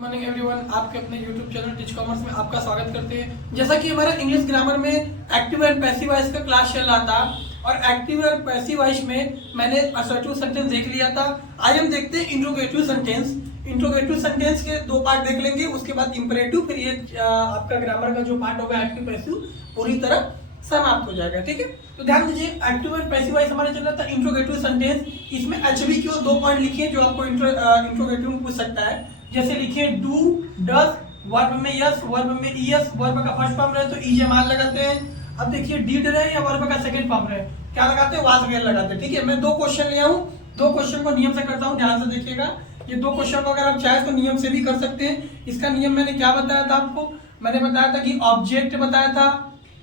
Morning everyone, आपके अपने YouTube channel teach commerce में आपका स्वागत करते हैं। जैसा कि हमारा इंग्लिश ग्रामर में एक्टिव एंड पैसिव वॉइस का क्लास चल रहा था और एक्टिव और पैसिव वॉइस में मैंने असर्टिव सेंटेंस देख लिया था। आज हम देखते हैं इंट्रोगेटिव सेंटेंस। इंट्रोगेटिव सेंटेंस के दो पार्ट देख लेंगे, उसके बाद इंपरेटिव, फिर ये आपका ग्रामर का जो पार्ट होगा एक्टिव पैसिव पूरी तरह समाप्त हो जाएगा। ठीक है, तो ध्यान दीजिए, एक्टिव एंड पैसिव वॉइस हमारा चल रहा था इंट्रोगेटिव सेंटेंस। इसमें एचबी के दो पॉइंट लिखिए जो आपको इंट्रोगेटिव में पूछ सकता है। जैसे लिखिए डू, डज, वर्ब में यस, वर्ब में ईएस, वर्ब का फर्स्ट फॉर्म रहे तो ईजेमार लगाते हैं। अब देखिए डीड रहे या वर्ब का सेकंड फॉर्म रहे, क्या लगाते हैं? वाज वेयर लगाते हैं। ठीक है, मैं दो क्वेश्चन लिया हूं, दो क्वेश्चन को नियम से करता हूं, ध्यान से देखिएगा। ये दो क्वेश्चन को अगर आप चाहे तो नियम से भी कर सकते हैं। इसका नियम मैंने क्या बताया था आपको? मैंने बताया था कि ऑब्जेक्ट बताया था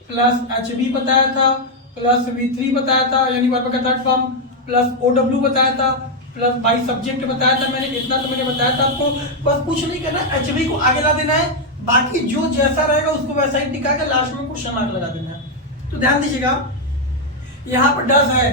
प्लस एचबी बताया था प्लस V3 बताया था यानी वर्ब का थर्ड फॉर्म, प्लस OW बताया था प्लस बाई सब्जेक्ट बताया था। मैंने इतना तो मैंने बताया था आपको। बस कुछ नहीं करना, एचबी को आगे ला देना है, बाकी जो जैसा रहेगा उसको वैसा ही टिका के लास्ट में क्वेश्चन मार्क लगा देना है। तो ध्यान दीजिएगा, यहाँ पर डज है,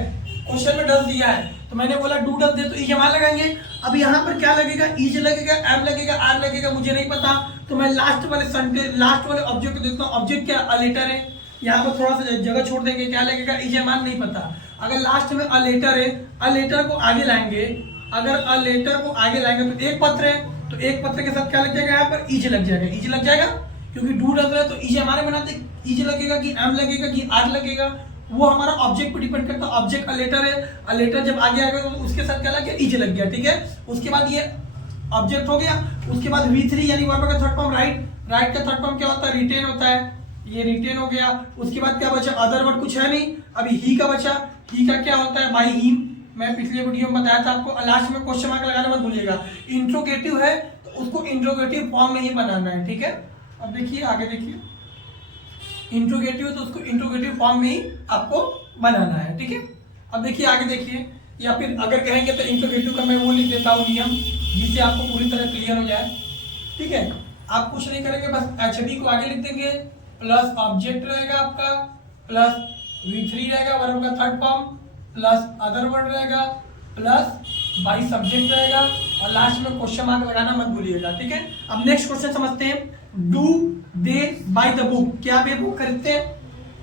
क्वेश्चन में डज दिया है तो मैंने बोला डू डज दे तो ई जमा लगाएंगे। अब यहाँ पर क्या लगेगा? इज लगेगा, एम लगेगा, आर लगेगा, मुझे नहीं पता। तो मैं लास्ट वाले ऑब्जेक्ट को देखता हूँ। ऑब्जेक्ट क्या? अ लेटर है। यहाँ पर थोड़ा सा जगह छोड़ देंगे, क्या लगेगा? इज एम आर नहीं पता। अगर लास्ट में अ लेटर है, अ लेटर को आगे लाएंगे, अगर अ लेटर को आगे लाएंगे तो एक पत्र है, तो एक पत्र के साथ क्या लग जाएगा? यहाँ पर इज लग जाएगा। इज लग जाएगा क्योंकि डू डज रहा है तो इज हमारे बनाते इज लगेगा कि एम लगेगा कि आर लगेगा, वो हमारा ऑब्जेक्ट पर डिपेंड करता है। ऑब्जेक्ट अ लेटर है, अ लेटर जब आगे आ गया तो उसके साथ क्या लग गया? इज लग गया। ठीक है, उसके बाद ये ऑब्जेक्ट हो गया। उसके बाद V3 यानी वर्ब का थर्ड फॉर्म राइट। राइट का थर्ड फॉर्म क्या होता है? रिटेन होता है, ये रिटेन हो गया। उसके बाद क्या बचा? अदर वर्ड कुछ है नहीं, अभी ही का बचा। ही का क्या होता है? बाई हिम, मैं पिछले वीडियो में बताया था आपको। लास्ट में क्वेश्चन मार्क लगाना मत भूलिएगा। इंट्रोगेटिव है तो उसको इंट्रोगेटिव फॉर्म में ही बनाना है। ठीक है, अब देखिए आगे देखिए, इंट्रोगेटिव है तो उसको इंट्रोगेटिव फॉर्म में ही आपको बनाना है। ठीक है, अब देखिए आगे देखिए, या फिर अगर कहेंगे तो इंट्रोगेटिव का मैं वो लिख देता हूँ नियम, जिससे आपको पूरी तरह क्लियर हो जाए। ठीक है, आप कुछ नहीं करेंगे, बस एचबी को आगे लिख देंगे, प्लस ऑब्जेक्ट रहेगा आपका, प्लस V3 रहेगा वर्ब का third form, plus other word रहेगा, प्लस बाई सब्जेक्ट रहेगा और लास्ट में क्वेश्चन मार्क लगाना मत भूलिएगा। ठीक है, अब नेक्स्ट क्वेश्चन समझते हैं। Do they by the book, क्या वे बुक खरीदते हैं?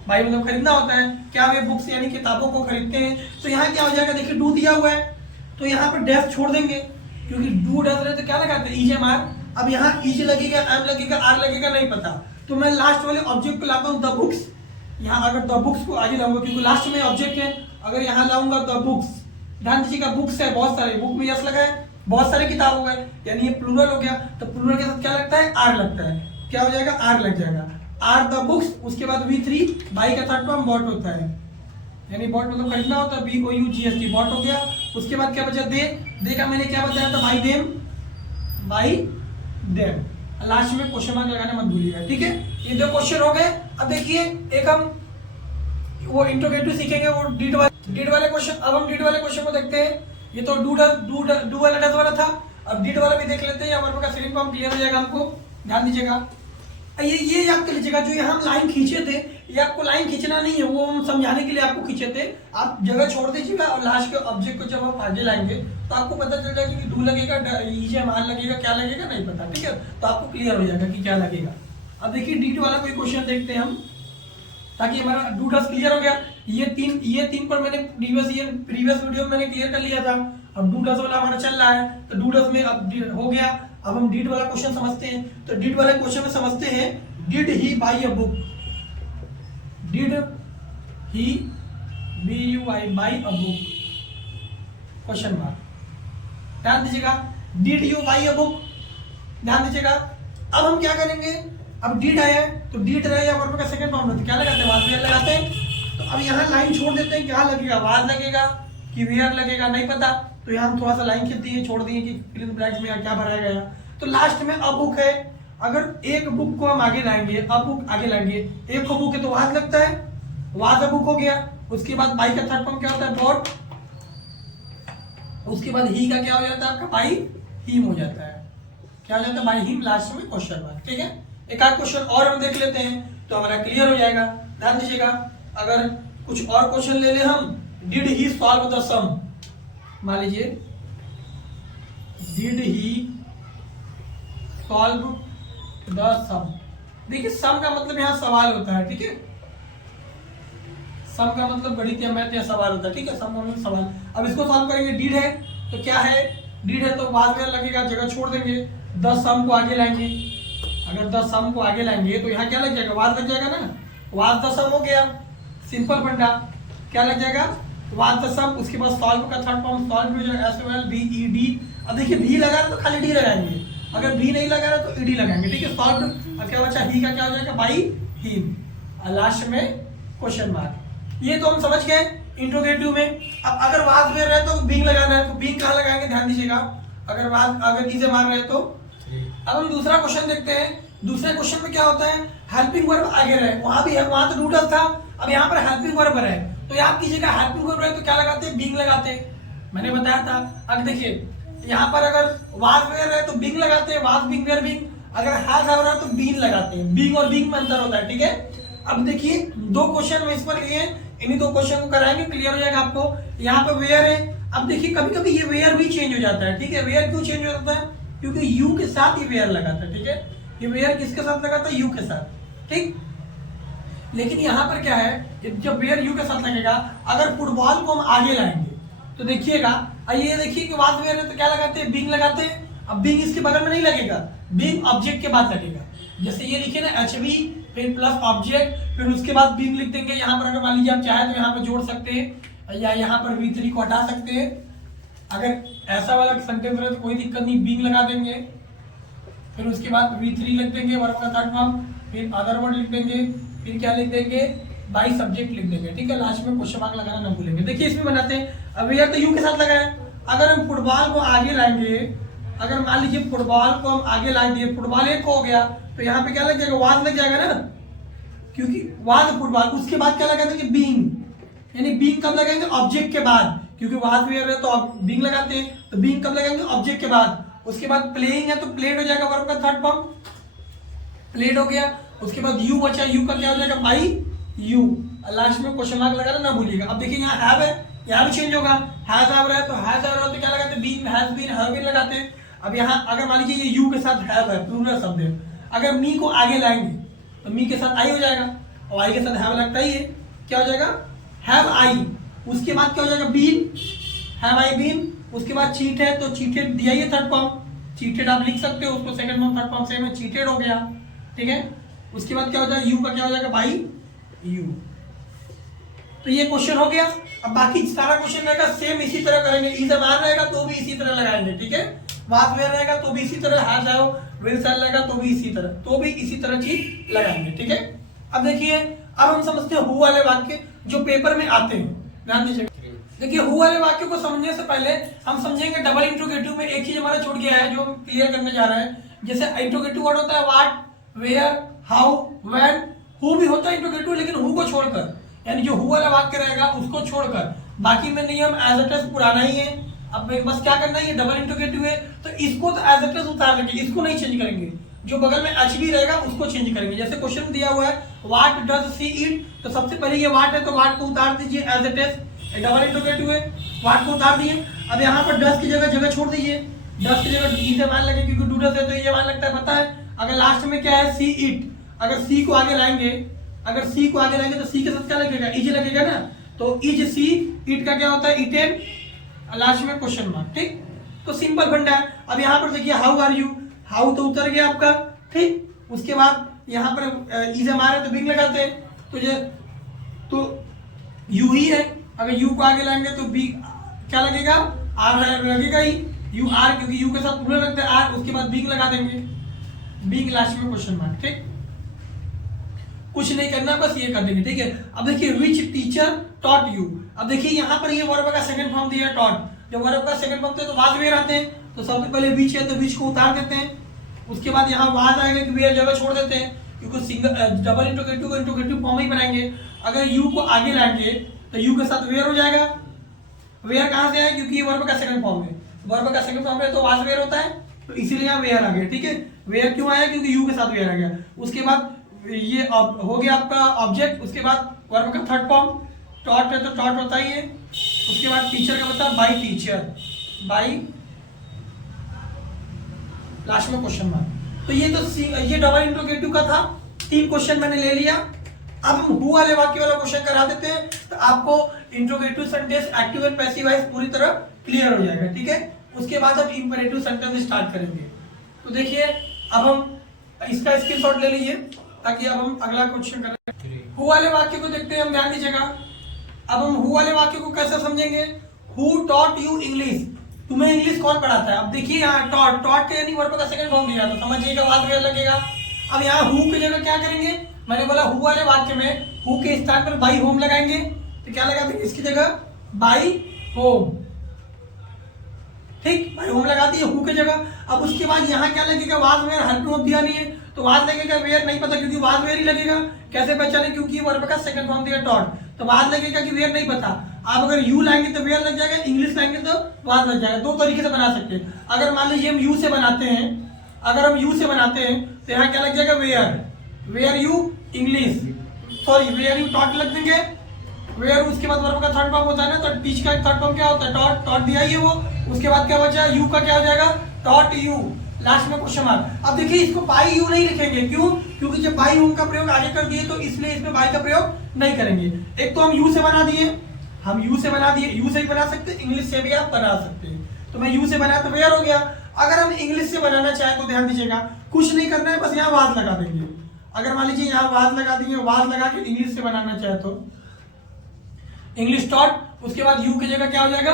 भाई मतलब खरीदना होता है, क्या वे बुक्स यानी किताबों को खरीदते हैं? तो यहाँ क्या हो जाएगा? देखिए डू दिया हुआ है तो यहाँ पर डैश छोड़ देंगे, क्योंकि डू डज रहे तो क्या लगाते हैं? Is am are. अब यहाँ इज लगेगा, एम लगेगा, आर लगेगा, नहीं पता, तो मैं लास्ट वाले ऑब्जेक्ट को लाता हूँ द बुक्स। यहाँ अगर द बुक्स को आगे लाऊंगा क्योंकि लास्ट में ऑब्जेक्ट है, अगर यहाँ लाऊंगा द बुक्स, ध्यान दीजिएगा बुक्स है बहुत सारे, बुक में यस लगा है, बहुत सारे किताब हो गए यानी ये प्लूरल हो गया, तो प्लूरल के साथ क्या लगता है? आर लगता है। क्या हो जाएगा? आर लग जाएगा, आर द बुक्स। उसके बाद V3 बाई का थर्ड फॉर्म बॉट होता है, यानी बॉट मतलब खरीदना होता है, BOUGST बॉट हो गया। उसके बाद क्या बचा? दे का मैंने क्या बताया था? By them, by them. Last में क्वेश्चन मार्क लगाना मत भूलिएगा। ठीक है, ये दो क्वेश्चन हो गए। अब देखिए एक हम वो इंट्रोगेटिव सीखेंगे, वो डीड वाले क्वेश्चन। अब हम डीड वाले क्वेश्चन को देखते हैं। ये तो डू वाला डज वाला था, अब डीड वाला भी देख लेते हैं, या वर्ब का सेकंड फॉर्म क्लियर हो जाएगा हमको। ध्यान दीजिएगा, ये याद कर लीजिएगा, जो यहाँ हम लाइन खींचे थे, ये आपको लाइन खींचना नहीं है, वो हम समझाने के लिए आपको खींचे थे। आप जगह छोड़ दीजिएगा और लास्ट के ऑब्जेक्ट को जब आप आगे लाएंगे तो आपको पता चल जाएगा कि डू लगेगा, इज एम आर लगेगा, क्या लगेगा नहीं पता। ठीक है, तो आपको क्लियर हो जाएगा कि क्या लगेगा। अब देखिए डीड वाला कोई क्वेश्चन देखते हैं हम, ताकि हमारा डू डज क्लियर हो गया। ये तीन पर मैंने प्रीवियस वीडियो में मैंने क्लियर कर लिया था। अब डू डज वाला हमारा चल रहा है, तो डू डज में अब हो गया। अब हम डीड वाला क्वेश्चन समझते हैं। तो डीड वाले क्वेश्चन में समझते हैं, did he by a book, did he BUI by a book, question mark. ध्यान दीजिएगा, did you by a book, ध्यान दीजिएगा। अब हम क्या करेंगे? अब डिड आया तो डिड रहे या वर्ब का सेकंड फॉर्म रहता, क्या लगाते हैं? वाज वेयर लगाते हैं। तो अब यहाँ लाइन छोड़ देते हैं, क्या लगेगा? वाज लगेगा कि वेयर लगेगा, नहीं पता, तो यहाँ हम थोड़ा सा लाइन खींच दिए, छोड़ दिए कि फिल इन द ब्लैंक्स में क्या भराया गया। तो लास्ट में अ बुक है, अगर एक बुक को हम आगे लाएंगे, अ बुक आगे लाएंगे, एक को बुक है तो वाज लगता है, वाज अ बुक हो गया। उसके बाद बाई का थर्ड फॉर्म क्या होता है? डॉट। उसके बाद ही का क्या हो जाता है आपका? बाई हिम हो जाता है। क्या हो जाता है? बाई हिम, लास्ट में क्वेश्चन मार्क। ठीक है, एक आध क्वेश्चन और हम देख लेते हैं तो हमारा क्लियर हो जाएगा। ध्यान दीजिएगा, अगर कुछ और क्वेश्चन ले ले हम, डिड ही सॉल्व द सम, मान लीजिए डिड ही सॉल्व द सम। देखिए सम का मतलब यहाँ सवाल होता है, ठीक है, सम का मतलब गणित या मैथ या सवाल होता है, ठीक है, सम का मतलब सवाल। अब इसको सॉल्व करेंगे, डीड है तो क्या है, डीड है तो बाद में लगेगा, जगह छोड़ देंगे, 10 सम को आगे लाएंगे। अगर 10 सम को आगे लाएंगे तो यहाँ क्या लग जाएगा, वाज लग जाएगा ना, वाज द सम हो गया, सिंपल फंडा। क्या लग जाएगा, वाज द सम, उसके बाद सॉल्व का थर्ड फॉर्म सॉल्व हो जाएगा, SOLVED। अब देखिए भी लगा रहा तो खाली डी लगाएंगे, अगर भी नहीं लगा रहा तो ईडी लगाएंगे, ठीक है, सॉल्व। अब क्या बचा, ही का क्या हो जाएगा, बाई हिम, लास्ट में क्वेश्चन मार्क। ये तो हम समझ गए इंट्रोगेटिव में। अब अगर वाज में रहे तो बिंग लगाना है, तो बिंग कहाँ लगाएंगे, ध्यान दीजिएगा, अगर वाज अगर ई से मार रहे तो। अब हम दूसरा क्वेश्चन देखते हैं। दूसरे क्वेश्चन में क्या होता है, हेल्पिंग वर्ब आगे रहे, वहां भी है, वहां तो डूडल था, अब यहाँ पर हेल्पिंग वर्ब है, तो याद कीजिएगा हेल्पिंग वर्ब रहे तो क्या लगाते हैं, बिंग लगाते हैं, मैंने बताया था। अब देखिए यहाँ पर अगर वाज वेयर है तो बिंग लगाते हैं, वाज बिंग वेयर बिंग, अगर हैज हैव रहा तो बीन लगाते हैं, बिंग और बिंग में अंतर होता है, ठीक है। अब देखिए 2 क्वेश्चन में इस पर लिए, इन्हीं 2 क्वेश्चन को कराएंगे, क्लियर हो जाएगा आपको। यहाँ पे वेयर है, अब देखिए कभी कभी ये वेयर भी चेंज हो जाता है, ठीक है, वेयर क्यों चेंज हो जाता है, क्योंकि यू के साथ ये वेयर लगाता है, ठीक है, ये वेयर किसके साथ लगाता है, यू के साथ, ठीक। लेकिन यहाँ पर क्या है, जब वेयर यू के साथ लगेगा, अगर फुटबॉल को हम आगे लाएंगे तो देखिएगा, ये देखिए कि वाज वेयर है तो क्या लगाते हैं, बिंग लगाते हैं। अब बिंग इसके बगल में नहीं लगेगा, बिंग ऑब्जेक्ट के बाद लगेगा, जैसे ये लिखे ना HV फिर प्लस ऑब्जेक्ट, फिर उसके बाद बिंग लिख देंगे। यहाँ पर अगर मान लीजिए आप चाहे तो यहाँ पर जोड़ सकते हैं, या यहाँ पर V3 को हटा सकते हैं। अगर ऐसा वाला सेंटेंस रहे तो कोई दिक्कत नहीं, बिंग लगा देंगे, फिर उसके बाद V3 लिख देंगे वर्ब का थर्ड फॉर्म, फिर अदर वर्ड लिख देंगे, फिर क्या लिख देंगे, बाई सब्जेक्ट लिख देंगे, ठीक है, लास्ट में क्वेश्चन मार्क लगाना ना भूलेंगे। देखिए इसमें बनाते हैं, अब यार तो यू के साथ लगाए, अगर हम फुटबॉल को आगे लाएंगे, अगर मान लीजिए फुटबॉल को हम आगे ला दिए, फुटबॉल एक हो गया, तो यहाँ पे क्या लग जाएगा, वाज लग जाएगा ना, क्योंकि वाज फुटबॉल, उसके बाद क्या लगा देंगे, बीइंग, यानी बीइंग कब लगाएंगे, ऑब्जेक्ट के बाद, क्योंकि वाज वेयर है तो बीइंग लगाते हैं, तो बीइंग कब लगाएंगे, ऑब्जेक्ट के बाद। उसके बाद प्लेइंग है तो प्लेड हो जाएगा वर्ब का थर्ड फॉर्म, प्लेड हो गया। उसके बाद यू बचा, यू का क्या हो जाएगा, बाई यू, लास्ट में क्वेश्चन मार्क लगाना ना भूलिएगा। अब देखिए यहाँ हैव है, यहाँ भी चेंज होगा, हैज हैव रहा है तो हैज हैव रहा है तो क्या लगाते हैं, been, has been, have been लगाते हैं। अब यहाँ अगर मान लीजिए ये यू के साथ हैव है, प्लूरल शब्द है, अगर मी को आगे लाएंगे तो मी के साथ आई हो जाएगा, और आई के साथ हैव लगता ही है, क्या हो जाएगा, हैव आई। उसके बाद क्या हो जाएगा, बीन, हैव आई बीन। उसके बाद चीट है तो चीटेड दिया ही थर्ड फॉर्म, चीटेड आप लिख सकते हो, उसको second form third form same है, चीटेड हो गया, ठीक है। उसके बाद क्या हो जाएगा, यू का क्या हो जाएगा, बाई यू। तो ये क्वेश्चन हो गया। अब बाकी सारा क्वेश्चन रहेगा सेम इसी तरह करेंगे, इज मान रहेगा तो भी इसी तरह लगाएंगे, ठीक है, वाज वेयर रहेगा तो भी इसी तरह, हैज हैव विल शैल रहेगा तो भी इसी तरह चीज लगाएंगे, ठीक है। अब देखिए, अब हम समझते हैं हु वाले वाक्य जो पेपर में आते हैं, ध्यान दीजिए। देखिए हु वाले वाक्य को समझने से पहले हम समझेंगे डबल इंट्रोगेटिव में एक चीज हमारा छूट गया है जो हम क्लियर करने जा रहे हैं। जैसे इंट्रोगेटिव वर्ड होता है what, where, how, when, who भी होता है इंट्रोगेटिव, लेकिन हु को छोड़कर, यानी जो हु वाला वाक्य रहेगा उसको छोड़कर, बाकी में नियम एज इट इज पुराना ही है। अब बस क्या करना है, ये डबल इंट्रोगेटिव है तो इसको तो एज इट इज उतार देंगे, इसको नहीं चेंज करेंगे, जो बगल में एच भी रहेगा उसको चेंज करेंगे। जैसे क्वेश्चन दिया हुआ है व्हाट डज सी ईट, तो सबसे पहले ये व्हाट है तो व्हाट को उतार दीजिए as it is, double interrogative है, व्हाट को उतार दिए। अब यहाँ पर डज की जगह छोड़ दीजिए, डज की जगह ई से मान लगे क्योंकि डू डज है तो ये मान लगता है, पता है। अगर लास्ट में क्या है, सी ईट, अगर सी को आगे लाएंगे, अगर सी को आगे लाएंगे तो सी के साथ क्या लगेगा, इज लगेगा ना, तो इज सी, ईट का क्या होता है, ईटेन, लास्ट में क्वेश्चन मार्क, ठीक। तो सिंपल फंडा है। अब यहाँ पर देखिए हाउ आर यू, हाउ तो उतर गया आपका, ठीक। उसके बाद यहाँ पर इज हमारे तो बिग लगाते हैं, तो ये तो यू ही है, अगर यू को आगे लाएंगे तो बी क्या लगेगा, आर लगेगा ही, यू आर, क्योंकि यू के साथ पूरे लगते हैं आर, उसके बाद बिग लगा देंगे, बिग लास्ट में क्वेश्चन मार्क, ठीक। कुछ नहीं करना, बस ये कर देंगे, ठीक है। अब देखिए विच टीचर टॉट यू, अब देखिए यहाँ पर ये वर्ब का सेकंड फॉर्म दिया है टॉट, जब वर्ब का सेकंड फॉर्म तो वाज वेयर आते हैं, तो सबसे पहले विच है तो विच को उतार देते हैं, उसके बाद यहाँ वाज आएगा कि वेयर जगह छोड़ देते हैं, क्योंकि सिंगल डबल इंट्रोगेटिव फॉर्म ही बनाएंगे। अगर यू को आगे लाएंगे तो यू के साथ वेयर हो जाएगा, वेयर कहाँ से आया, क्योंकि ये वर्ब का सेकंड फॉर्म है, वर्ब का सेकंड फॉर्म है तो वाज वेयर होता है, तो इसीलिए यहाँ वेयर आ गया, ठीक है। वेयर क्यों आया, क्योंकि यू के साथ वेयर आ गया। उसके बाद ये हो गया आपका ऑब्जेक्ट, उसके बाद वर्ब का थर्ड फॉर्म टॉट है तो टॉट होता ही है। उसके बाद टीचर का मतलब बाय टीचर, बाय लास्ट में क्वेश्चन मार्क। तो ये डबल इंट्रोगेटिव का था, 3 क्वेश्चन मैंने ले लिया। अब हम हु वाले वाक्य वाला क्वेश्चन करा देते हैं, तो आपको interrogative sentence, active and passive voice पूरी तरह क्लियर हो जाएगा, ठीक है। उसके बाद हम इंपेरेटिव सेंटेंस स्टार्ट करेंगे। तो देखिए, अब हम इसका स्क्रीनशॉट ले लीजिए ताकि अब हम अगला क्वेश्चन करें। हु वाले वाक्य को देखते हैं हम, ध्यान दीजिएगा। अब हम हु वाले वाक्य को कैसे समझेंगे? हु टॉट यू इंग्लिश, तुम्हें इंग्लिश कौन पढ़ाता है? अब देखिए यहाँ टॉट के यानी वर्ब का सेकंड फॉर्म दिया, तो समझिएगा बात क्लियर लगेगा। अब यहाँ हु की जगह क्या करेंगे? मैंने बोला हु वाले वाक्य में हु के स्थान पर बाई होम लगाएंगे, तो क्या लगा देंगे इसकी जगह? बाई होम, ठीक, बाई होम लगा दिए हु की जगह। अब उसके बाद यहाँ क्या लगेगा? वाज वेयर, हेल्प टू दिया नहीं है तो वाज लगेगा, वेयर नहीं पता क्योंकि वाज वेयर ही लगेगा। कैसे पहचाने? क्योंकि वर्ब का सेकंड फॉर्म दिया टॉट, तो वाज लगेगा कि वेयर नहीं पता। आप अगर यू लाएंगे तो वेयर लग जाएगा, इंग्लिश लाएंगे तो वाज लग जाएगा। दो तरीके से बना सकते हैं। अगर मान लीजिए हम यू से बनाते हैं, अगर हम यू से बनाते हैं तो यहाँ क्या लग जाएगा? Where you English, sorry where you taught लग देंगे, वेयर। उसके बाद वर्ब का थर्ड फॉर्म होता है ना, तो टीच का थर्ड फॉर्म क्या होता है? टॉट दिया ही है वो। उसके बाद क्या बचा? यू का क्या हो जाएगा? टॉट यू, लास्ट में क्वेश्चन मार्क। अब देखिए इसको बाई यू नहीं लिखेंगे, क्यों? क्योंकि जब बाई होम का प्रयोग आगे कर दिए तो इसलिए इसमें बाई का प्रयोग नहीं करेंगे। एक तो हम यू से बना दिए, यू से ही बना सकते हैं, इंग्लिश से भी आप बना सकते हैं। तो मैं यू से बनाया तो वेयर हो गया। अगर हम इंग्लिश से बनाना चाहें तो ध्यान दीजिएगा, कुछ नहीं करना है, बस यहाँ वाज लगा देंगे। अगर मान लीजिए यहाँ वाज लगा देंगे, वाज लगा के इंग्लिश से बनाना चाहे तो इंग्लिश टॉट, उसके बाद यू की जगह क्या हो जाएगा?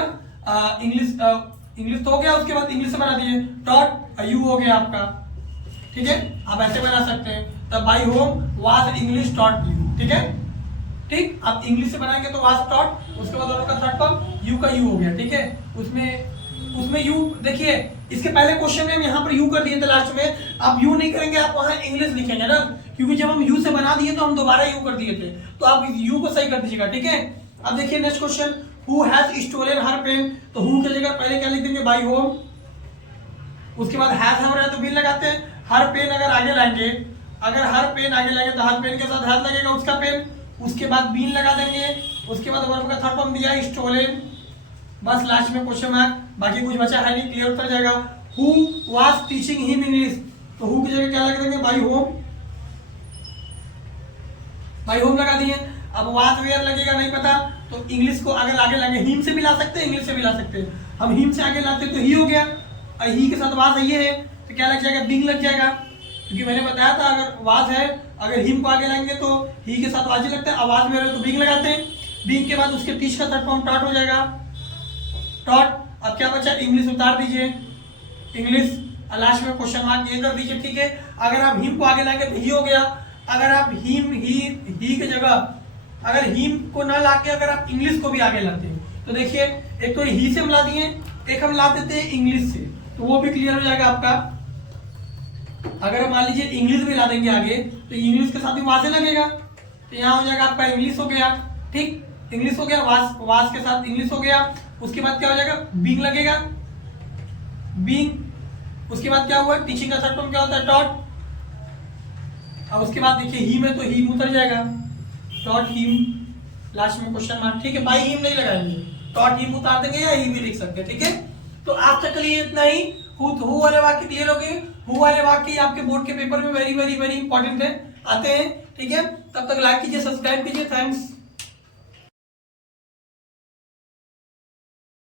इंग्लिश तो हो गया, उसके बाद इंग्लिश से बना दिए टॉट, यू हो गया आपका, ठीक है। आप ऐसे बना सकते हैं, तब by home was English taught you, ठीक है, ठीक। आप इंग्लिश से बनाएंगे तो वाज टॉट, उसके बाद आपका थर्ड फॉर्म यू का यू हो गया, ठीक है। उसमें यू देखिए, इसके पहले क्वेश्चन में हम यहाँ पर यू कर दिए थे लास्ट में, आप यू नहीं करेंगे, आप वहां इंग्लिश लिखेंगे ना, क्योंकि जब हम यू से बना दिए तो हम दोबारा यू कर दिए थे, तो आप यू को सही कर दीजिएगा, ठीक है। अब देखिए next question, who has stolen her pen, तो हु की जगह पहले क्या लिख देंगे? By whom. उसके बाद हैज हो रहा है तो बिन लगाते हैं। हर पेन अगर आगे लाएंगे, अगर हर पेन आगे लाएंगे तो हर पेन के साथ हैज लगेगा उसका पेन, उसके बाद बीन लगा देंगे। उसके बाद वर्ब का थर्ड फॉर्म दिया स्टोलन, बस लास्ट में क्वेश्चन मार्क, बाकी कुछ बचा है नहीं, क्लियर कर जाएगा। Who was teaching him English, तो हु की जगह क्या लगा देंगे? बाई होम लगा दिए। अब वाज वेयर लगेगा नहीं पता, तो इंग्लिश को अगर आगे लाएंगे, हिम से भी ला सकते हैं, इंग्लिश से भी ला सकते हैं। हम हिम से आगे लाते तो ही हो गया, और ही के साथ वाज ये है तो क्या लग जाएगा? बीइंग लग जाएगा, क्योंकि मैंने बताया था अगर वाज है, अगर हिम को आगे लाएंगे तो ही के साथ वाज ही लगता है, आवाज में तो बीइंग लगाते हैं। बीइंग के बाद उसके टीच का थर्ड फॉर्म टॉट हो जाएगा, टॉट। अब क्या बचा? इंग्लिश उतार दीजिए, इंग्लिश, लास्ट में क्वेश्चन मार्क ये कर दीजिए, ठीक है। अगर आप हिम को आगे लाएंगे तो ही हो गया। अगर आप हिम ही की जगह अगर हिम को ना लाके अगर आप इंग्लिश को भी आगे लाते हैं तो देखिए, एक तो ही से हम ला दिए, एक हम ला देते हैं इंग्लिश से, तो वो भी क्लियर हो जाएगा आपका। अगर हम मान लीजिए इंग्लिश भी ला देंगे आगे तो इंग्लिश के साथ भी वाज लगेगा, तो यहाँ हो जाएगा आपका इंग्लिश हो गया, ठीक, इंग्लिश हो गया, वाज के साथ इंग्लिश हो गया। उसके बाद क्या हो जाएगा? बीइंग लगेगा, बीइंग। उसके बाद क्या हुआ? टीचिंग का थर्ड फॉर्म क्या होता है? टॉट। अब उसके बाद देखिए ही में तो ही उतर जाएगा, टॉट हिम, लास्ट में क्वेश्चन मार्क, ठीक है। बाई हिम नहीं लगाएंगे, टॉट हिम उतार देंगे या ही भी लिख सकते हैं, ठीक है। तो आज तक के लिए इतना ही। हु वाले वाक्य क्लियर हो गए। हु वाले वाक्य आपके बोर्ड के पेपर में वेरी वेरी वेरी इंपॉर्टेंट है, आते हैं, ठीक है। तब तक लाइक कीजिए, सब्सक्राइब कीजिए, थैंक्स।